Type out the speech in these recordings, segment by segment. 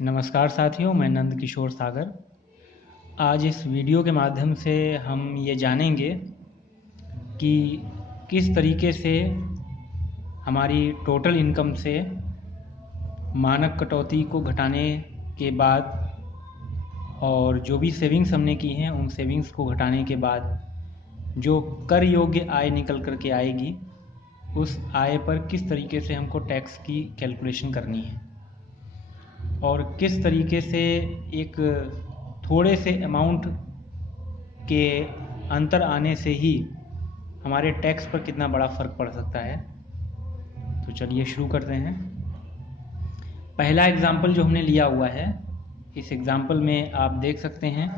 नमस्कार साथियों, मैं नंद किशोर सागर। आज इस वीडियो के माध्यम से हम ये जानेंगे कि किस तरीके से हमारी टोटल इनकम से मानक कटौती को घटाने के बाद और जो भी सेविंग्स हमने की हैं उन सेविंग्स को घटाने के बाद जो कर योग्य आय निकल कर के आएगी, उस आय पर किस तरीके से हमको टैक्स की कैलकुलेशन करनी है और किस तरीके से एक थोड़े से अमाउंट के अंतर आने से ही हमारे टैक्स पर कितना बड़ा फ़र्क पड़ सकता है। तो चलिए शुरू करते हैं। पहला एग्ज़ाम्पल जो हमने लिया हुआ है, इस एग्ज़ाम्पल में आप देख सकते हैं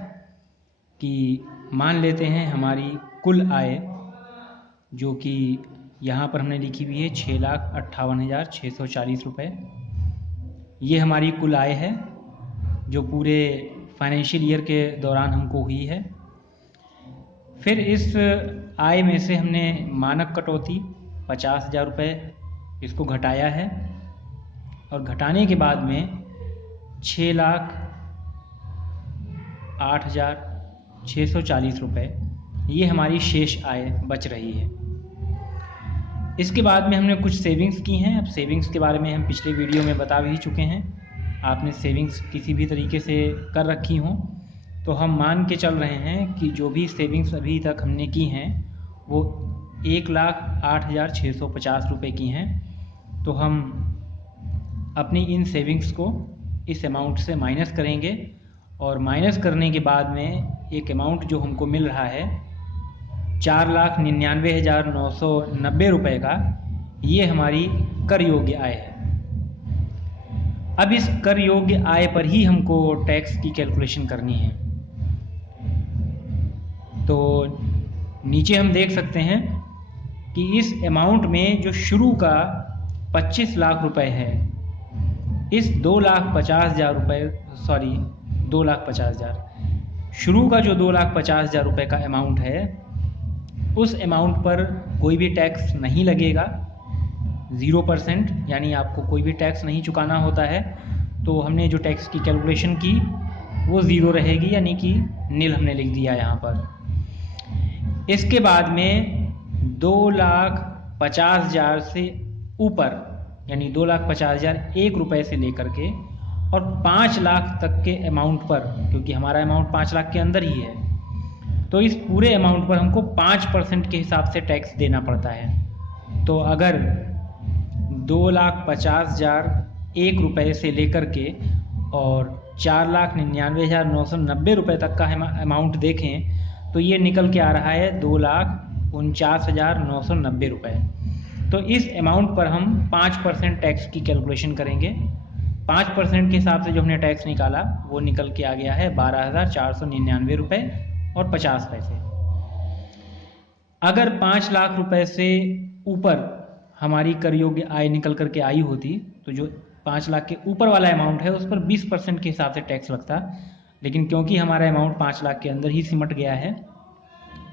कि मान लेते हैं हमारी कुल आय जो कि यहाँ पर हमने लिखी हुई है 6,58,640 रुपये। ये हमारी कुल आय है जो पूरे फाइनेंशियल ईयर के दौरान हमको हुई है। फिर इस आय में से हमने मानक कटौती 50,000 रुपये इसको घटाया है और घटाने के बाद में 6,08,640 रुपये ये हमारी शेष आय बच रही है। इसके बाद में हमने कुछ सेविंग्स की हैं। अब सेविंग्स के बारे में हम पिछले वीडियो में बता भी चुके हैं। आपने सेविंग्स किसी भी तरीके से कर रखी हों तो हम मान के चल रहे हैं कि जो भी सेविंग्स अभी तक हमने की हैं वो 1,08,650 रुपये की हैं। तो हम अपनी इन सेविंग्स को इस अमाउंट से माइनस करेंगे और माइनस करने के बाद में एक अमाउंट जो हमको मिल रहा है 4,99,990 रुपये का, ये हमारी कर योग्य आय है। अब इस कर योग्य आय पर ही हमको टैक्स की कैलकुलेशन करनी है। तो नीचे हम देख सकते हैं कि इस अमाउंट में जो शुरू का 25 लाख रुपए है, इस 2,50,000 रुपये 2,50,000 शुरू का जो 2,50,000 रुपये का अमाउंट है, उस अमाउंट पर कोई भी टैक्स नहीं लगेगा, 0%, यानी आपको कोई भी टैक्स नहीं चुकाना होता है। तो हमने जो टैक्स की कैलकुलेशन की वो ज़ीरो रहेगी, यानी कि नील हमने लिख दिया यहाँ पर। इसके बाद में 2,50,000 से ऊपर, यानी 2,50,001 रुपये से लेकर के और 5 लाख तक के अमाउंट पर, क्योंकि हमारा अमाउंट 5 लाख के अंदर ही है, तो इस पूरे अमाउंट पर हमको 5% के हिसाब से टैक्स देना पड़ता है। तो अगर 2,50,001 रुपये से लेकर के और 4,99,990 रुपये तक का अमाउंट देखें तो ये निकल के आ रहा है 2,49,990 रुपये। तो इस अमाउंट पर हम 5% टैक्स की कैलकुलेशन करेंगे। 5% के हिसाब से जो हमने टैक्स निकाला वो निकल के आ गया है 12,499 रुपये और 50 पैसे। अगर 5 लाख रुपए से ऊपर हमारी कर योग्य आय निकल करके आई होती तो जो 5 लाख के ऊपर वाला अमाउंट है उस पर 20% के हिसाब से टैक्स लगता, लेकिन क्योंकि हमारा अमाउंट 5 लाख के अंदर ही सिमट गया है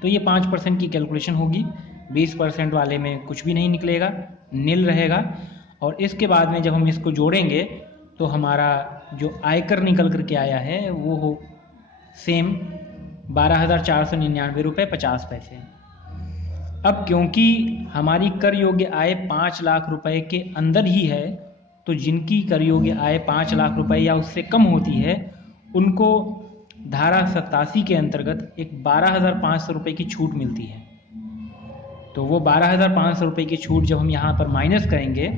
तो ये 5% की कैलकुलेशन होगी। 20% वाले में कुछ भी नहीं निकलेगा, नील रहेगा। और इसके बाद में जब हम इसको जोड़ेंगे तो हमारा जो आयकर निकल करके आया है वो हो सेम 12,499 रुपये 50 पैसे। अब क्योंकि हमारी कर योग्य आय 5 लाख रुपए के अंदर ही है, तो जिनकी कर योग्य आय 5 लाख रुपए या उससे कम होती है उनको धारा 87 के अंतर्गत एक 12,500 रुपये की छूट मिलती है। तो वो 12,500 रुपये की छूट जब हम यहाँ पर माइनस करेंगे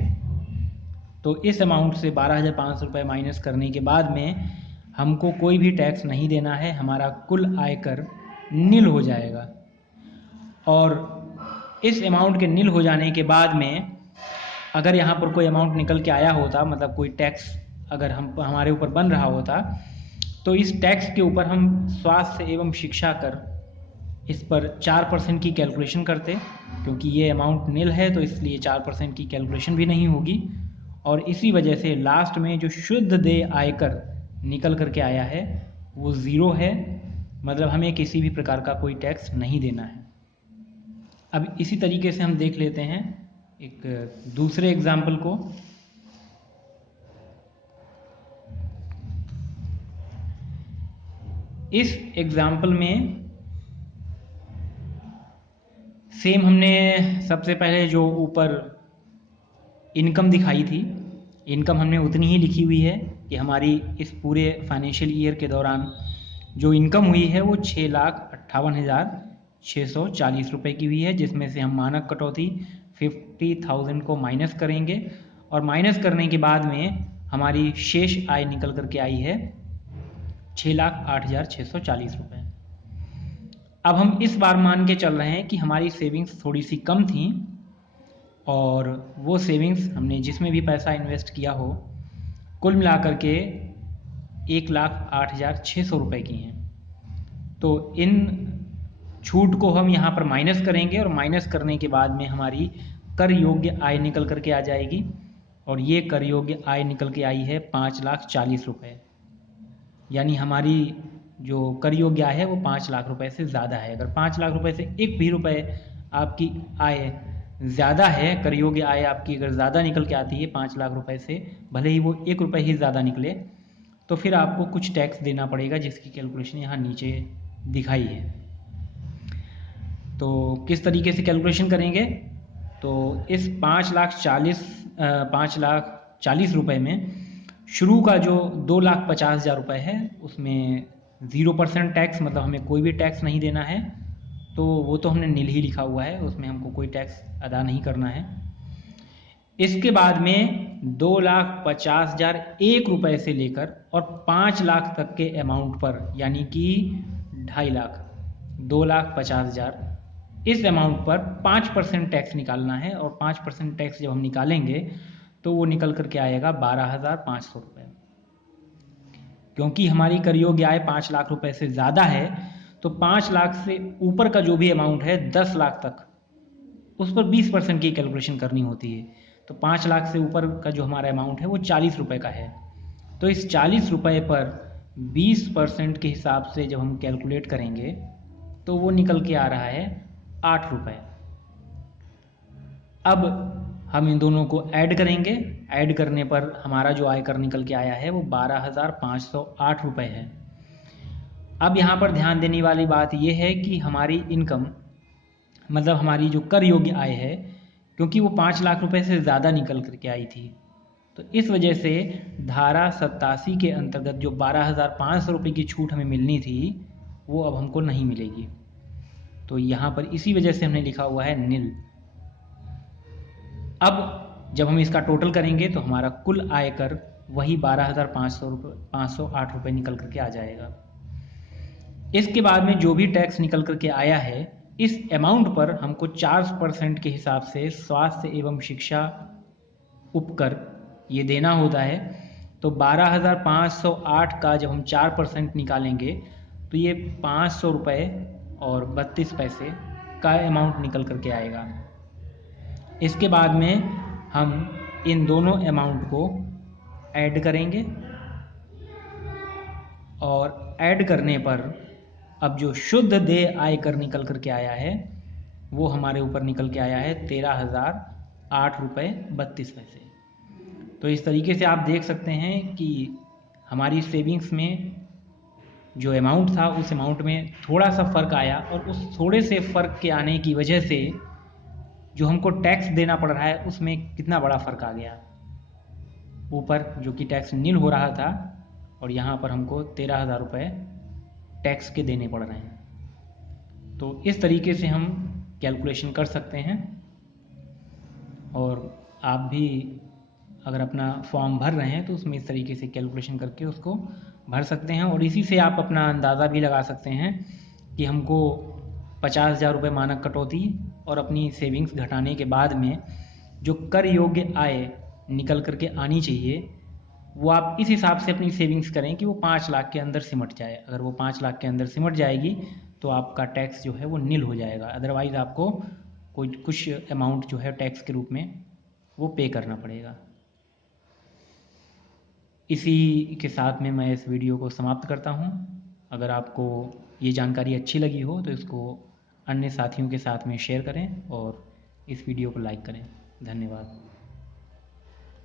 तो इस अमाउंट से 12,500 रुपये माइनस करने के बाद में हमको कोई भी टैक्स नहीं देना है, हमारा कुल आयकर नील हो जाएगा। और इस अमाउंट के नील हो जाने के बाद में अगर यहाँ पर कोई अमाउंट निकल के आया होता, मतलब कोई टैक्स अगर हमारे ऊपर बन रहा होता, तो इस टैक्स के ऊपर हम स्वास्थ्य एवं शिक्षा कर इस पर 4% की कैलकुलेशन करते। क्योंकि ये अमाउंट नील है तो इसलिए 4% की कैलकुलेशन भी नहीं होगी और इसी वजह से लास्ट में जो शुद्ध देय आयकर निकल करके आया है वो ज़ीरो है, मतलब हमें किसी भी प्रकार का कोई टैक्स नहीं देना है। अब इसी तरीके से हम देख लेते हैं एक दूसरे एग्जाम्पल को। इस एग्जाम्पल में सेम हमने सबसे पहले जो ऊपर इनकम दिखाई थी, इनकम हमने उतनी ही लिखी हुई है कि हमारी इस पूरे फाइनेंशियल ईयर के दौरान जो इनकम हुई है वो 6,58,640 रुपये की हुई है, जिसमें से हम मानक कटौती 50,000 को माइनस करेंगे और माइनस करने के बाद में हमारी शेष आय निकल करके आई है 6,08,640 रुपये। अब हम इस बार मान के चल रहे हैं कि हमारी सेविंग्स थोड़ी सी कम थी और वो सेविंग्स हमने जिसमें भी पैसा इन्वेस्ट किया हो कुल मिलाकर के 1,08,600 रुपये की हैं। तो इन छूट को हम यहाँ पर माइनस करेंगे और माइनस करने के बाद में हमारी कर योग्य आय निकल करके आ जाएगी और ये कर योग्य आय निकल के आई है 5,40,000 रुपये। यानी हमारी जो कर योग्य आय है वो 5 लाख रुपए से ज़्यादा है। अगर 5 लाख रुपए से एक भी रुपए आपकी आय ज़्यादा है, कर योग्य आय आपकी अगर ज़्यादा निकल के आती है 5 लाख रुपए से, भले ही वो 1 रुपये ही ज़्यादा निकले, तो फिर आपको कुछ टैक्स देना पड़ेगा जिसकी कैलकुलेशन यहाँ नीचे दिखाई है। तो किस तरीके से कैलकुलेशन करेंगे, तो इस 5,40,000 रुपये में शुरू का जो 2,50,000 रुपये है उसमें 0% टैक्स, मतलब हमें कोई भी टैक्स नहीं देना है, तो वो तो हमने नील ही लिखा हुआ है, उसमें हमको कोई टैक्स अदा नहीं करना है। इसके बाद में 2,50,001 रुपये से लेकर और 5 लाख तक के अमाउंट पर, यानी कि 2.5 लाख, 2,50,000 इस अमाउंट पर 5% टैक्स निकालना है और 5% टैक्स जब हम निकालेंगे तो वो निकल करके आएगा 12,500 रुपये। क्योंकि हमारी कर योग्य आय 5 लाख रुपए से ज़्यादा है तो 5 लाख से ऊपर का जो भी अमाउंट है 10 लाख तक, उस पर 20% की कैलकुलेशन करनी होती है। तो 5 लाख से ऊपर का जो हमारा अमाउंट है वो 40 रुपये का है, तो इस 40 रुपये पर 20% के हिसाब से जब हम कैलकुलेट करेंगे तो वो निकल के आ रहा है 8 रुपये। अब हम इन दोनों को ऐड करेंगे, ऐड करने पर हमारा जो आयकर निकल के आया है वो 12,508 रुपये है। अब यहाँ पर ध्यान देने वाली बात यह है कि हमारी इनकम, मतलब हमारी जो कर योग्य आय है, क्योंकि वो 5 लाख रुपए से ज़्यादा निकल करके आई थी, तो इस वजह से धारा 87 के अंतर्गत जो 12,500 रुपये की छूट हमें मिलनी थी वो अब हमको नहीं मिलेगी। तो यहाँ पर इसी वजह से हमने लिखा हुआ है नील। अब जब हम इसका टोटल करेंगे तो हमारा कुल आयकर वही 12,508 रुपये निकल करके आ जाएगा। इसके बाद में जो भी टैक्स निकल करके आया है इस अमाउंट पर हमको 4% के हिसाब से स्वास्थ्य एवं शिक्षा उपकर ये देना होता है। तो 12,508 का जब हम 4% निकालेंगे तो ये 500 रुपये और 32 पैसे का अमाउंट निकल करके आएगा। इसके बाद में हम इन दोनों अमाउंट को ऐड करेंगे और ऐड करने पर अब जो शुद्ध देय आयकर निकल करके आया है वो हमारे ऊपर निकल के आया है 13,008 रुपये 32 पैसे। तो इस तरीके से आप देख सकते हैं कि हमारी सेविंग्स में जो अमाउंट था उस अमाउंट में थोड़ा सा फ़र्क आया और उस थोड़े से फ़र्क के आने की वजह से जो हमको टैक्स देना पड़ रहा है उसमें कितना बड़ा फ़र्क आ गया। ऊपर जो कि टैक्स नील हो रहा था और यहाँ पर हमको 13,000 रुपये टैक्स के देने पड़ रहे हैं। तो इस तरीके से हम कैलकुलेशन कर सकते हैं और आप भी अगर अपना फॉर्म भर रहे हैं तो उसमें इस तरीके से कैलकुलेशन करके उसको भर सकते हैं और इसी से आप अपना अंदाज़ा भी लगा सकते हैं कि हमको 50,000 रुपये मानक कटौती और अपनी सेविंग्स घटाने के बाद में जो कर योग्य आय निकल करके आनी चाहिए वो आप इस हिसाब से अपनी सेविंग्स करें कि वो 5 लाख के अंदर सिमट जाए। अगर वो 5 लाख के अंदर सिमट जाएगी तो आपका टैक्स जो है वो नील हो जाएगा, अदरवाइज़ आपको कुछ अमाउंट जो है टैक्स के रूप में वो पे करना पड़ेगा। इसी के साथ में मैं इस वीडियो को समाप्त करता हूँ। अगर आपको ये जानकारी अच्छी लगी हो तो इसको अन्य साथियों के साथ में शेयर करें और इस वीडियो को लाइक करें। धन्यवाद।